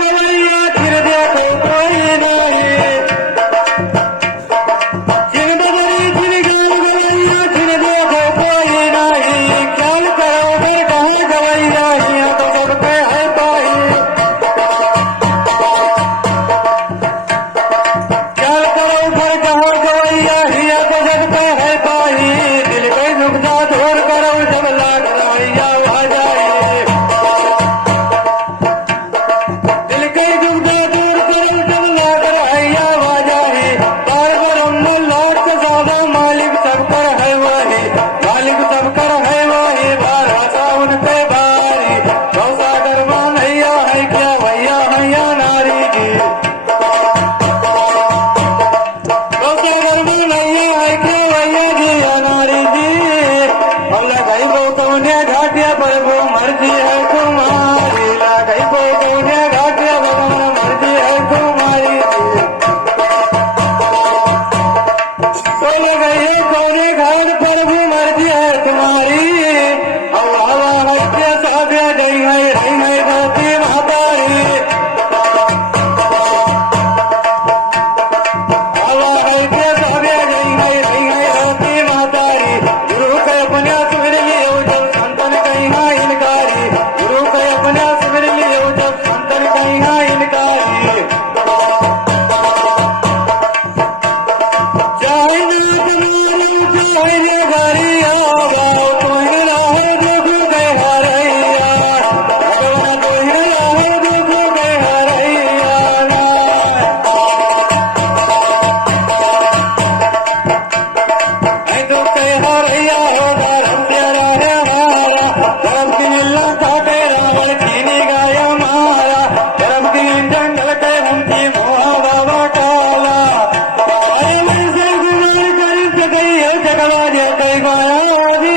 गवैया फिर देखो कोई नहीं, जिन बदरी जिन गाल गवैया फिर देखो कोई नहीं, ख्याल करो फिर कहाँ गवैया यहाँ तो सब पे है पाही, ख्याल करो फिर कहाँ गवैया यहाँ तो सब पे है पाही, दिल के नुकसा दूर करो जब लाग रवैया आ जाए, दिल के दुखदा दूर करो जब लाग रवैया आ जाए, बार ब्रह्म लाख से ज्यादा मालिक सब कर है वही, मालिक सब कर है वही, बार हंसा उन पे भारी, गौसागर मान हैया है क्या भैया हैया नारी जी, गौसागर मान हैया है क्या भैया जी या नारी जी, अल्लाह गई वो कौने घाटिया पर वो मर्जी है तुम्हारी, ला गई वो कौने घाटिया भगवान मर्जी है तुम्हारी जी, तो गई कौने घाट पर भी मर्जी है तुम्हारी, अल्लाह हत्या साध्या गई है रही है धरती मातारी, अल्लाह हत्या साध्या गई है रही है धरती मातारी, गुरु के अपने सुमिर लियो जब संतन कहीं ना इनकारी, गुरु के अपने सुमिर लियो जब संतन कहीं ना इनकारी, चाहे ना तुम्हारी चाहे रे घरी आओ तुम्हें राहे दुख के हरैया, भगवान तुम्हें राहे दुख के हरैया, ऐ दुख के हरैया हो धर्म तेरा है हमारा, धर्म की नीला काटे रावण की निगाह मारा, धर्म की जंगल के हम की मोह बाबा काला, अरे मैं से गुनाह कर गई है जगवा जे कई माया दी